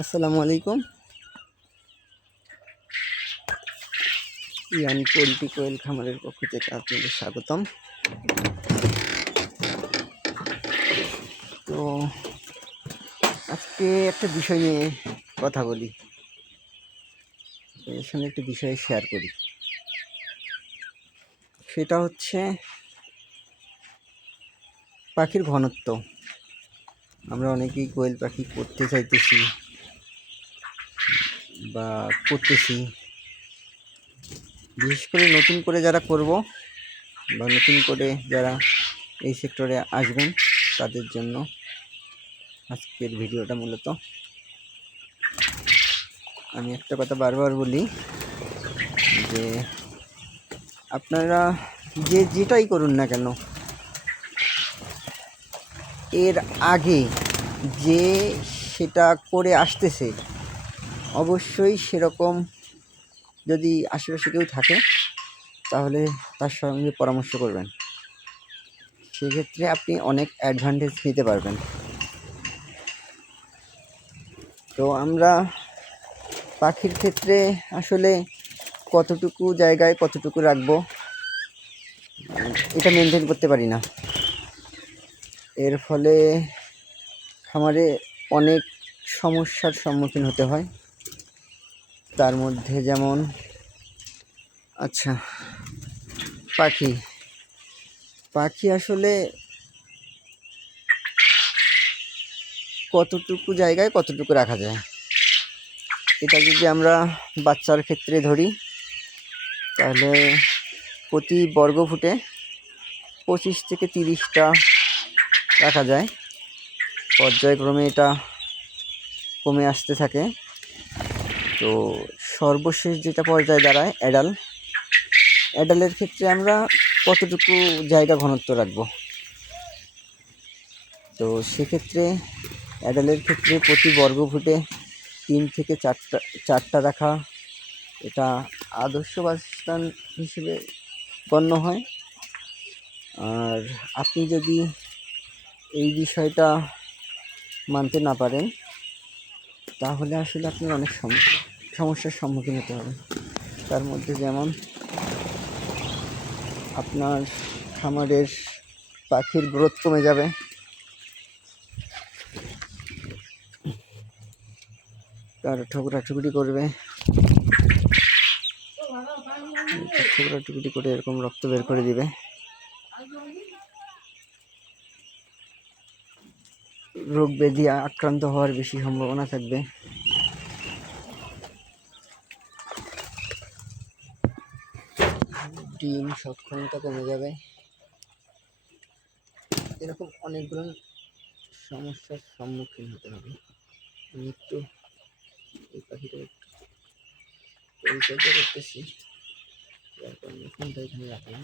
আসসালামু আলাইকুম। ইয়ান পোল্ট্রি কোয়েল খামারের পক্ষ থেকে আপনাদের স্বাগতম। তো আজকে একটা বিষয় নিয়ে কথা বলি, এর সঙ্গে একটা বিষয় শেয়ার করি। সেটা হচ্ছে পাখির ঘনত্ব। আমরা অনেকেই কোয়েল পাখি করতে চাইতেছি বা করতেছি, বিশেষ করে নতুন করে যারা করব বা নতুন করে যারা এই সেক্টরে আসবেন তাদের জন্য আজকের ভিডিওটা। মূলত আমি একটা কথা বারবার বলি যে আপনারা যেটাই করুন না কেন, এর আগে যে সেটা করে আসতেছে অবশ্যই সেরকম যদি আশেপাশে কেউ থাকে তাহলে তার সঙ্গে পরামর্শ করবেন। সেক্ষেত্রে আপনি অনেক অ্যাডভান্টেজ নিতে পারবেন। তো আমরা পাখির ক্ষেত্রে আসলে কতটুকু জায়গায় কতটুকু রাখবো এটা মেনটেন করতে পারি না। এর ফলে খামারে অনেক সমস্যার সম্মুখীন হতে হয়। তার মধ্যে যেমন পাখি আসলে কতটুকু জায়গায় কতটুকু রাখা যায়, এটা যদি আমরা বাচ্চার ক্ষেত্রে ধরি তাহলে প্রতি বর্গ ফুটে 25 থেকে 30টা রাখা যায়। পর্যায়ক্রমে এটা কমে আসতে থাকে। তো সর্বশেষ যেটা পর্যায়ে দাঁড়ায় অ্যাডালের ক্ষেত্রে আমরা কতটুকু জায়গা ঘনত্ব রাখবো। তো সেক্ষেত্রে অ্যাডালের ক্ষেত্রে প্রতি বর্গ ফুটে 3 থেকে 4টা রাখা এটা আদর্শ বাসস্থান হিসেবে গণ্য হয়। আর আপনি যদি এই বিষয়টা মানতে না পারেন তাহলে আসলে আপনার অনেক সমস্যার সম্মুখীন হতে হবে। তার মধ্যে যেমন আপনার খামারের পাখির গ্রোথ কমে যাবে, তার ঠুকরি করবে, ঠুকরি করে এরকম রক্ত বের করে দিবে। রোগ ব্যাধি আক্রান্ত হওয়ার বেশি সম্ভাবনা থাকবে। ডিম সক্ষমতা কমে যাবে। এরকম অনেকগুলো সমস্যার সম্মুখীন হতে হবে। আমি একটু এই পাখিটা একটু পরিচর্যা করতেছি, যার কারণে ফোনটা এখানে রাখলাম।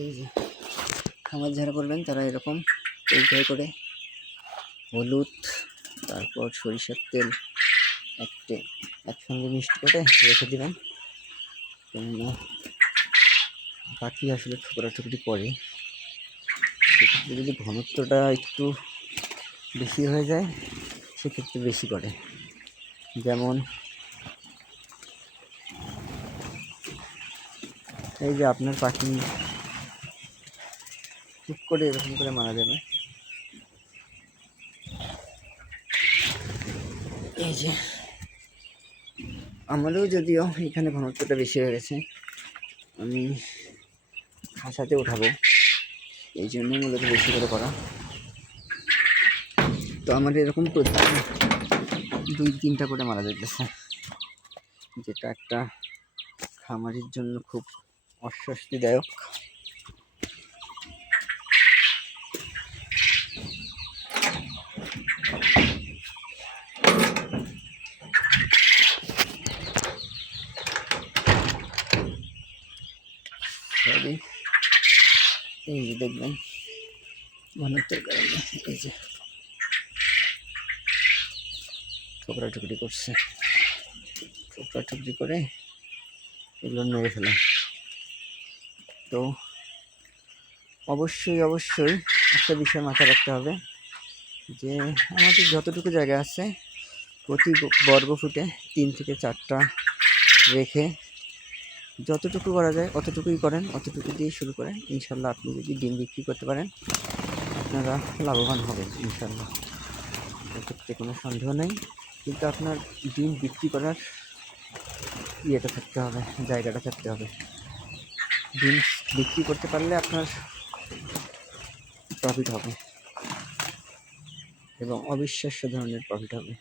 এই যে খামার যারা করবেন তারা এরকম পরিচয় করে হলুদ তারপর সরিষার তেল একসঙ্গে মিক্সড করে রেখে দেবেন। কেননা পাখি আসলে ঠুকরি করে, সেক্ষেত্রে যদি ঘনত্বটা একটু বেশি হয়ে যায় সেক্ষেত্রে বেশি করে। যেমন এই যে আপনার পাখি টুক করে এরকম করে মারা যাবে। এই যে আমারও যদিও এখানে ঘনত্বটা বেশি হয়ে গেছে, আমি খাঁচাতে উঠাবো, এই জন্যই মূলত বেশি করে করা। তো আমার এরকম 2-3টা করে মারা যেতেছে, যেটা একটা খামারের জন্য খুব অস্বস্তিদায়ক। এই যে দেখবেন ঘনত্বের কারণে এই যে ঠুকরি করছে, ঠুকরি করে এগুলো মেরে ফেলে। তো অবশ্যই একটা বিষয় মাথায় রাখতে হবে, যে আমাদের যতটুকু জায়গা আছে প্রতি বর্গ ফুটে 3 থেকে 4টা রেখে যতটুকু করা যায় অতটুকুই করেন, অতটুকু দিয়ে শুরু করেন। ইনশাল্লাহ আপনি যদি ডিম বিক্রি করতে পারেন আপনারা লাভবান হবেন ইনশাল্লাহ, এক্ষেত্রে কোনো সন্দেহ নেই। কিন্তু আপনার ডিম বিক্রি করার ইয়েটা থাকতে হবে, জায়গাটা থাকতে হবে। ডিম বিক্রি করতে পারলে আপনার প্রফিট হবে এবং অবিশ্বাস্য ধরনের প্রফিট হবে।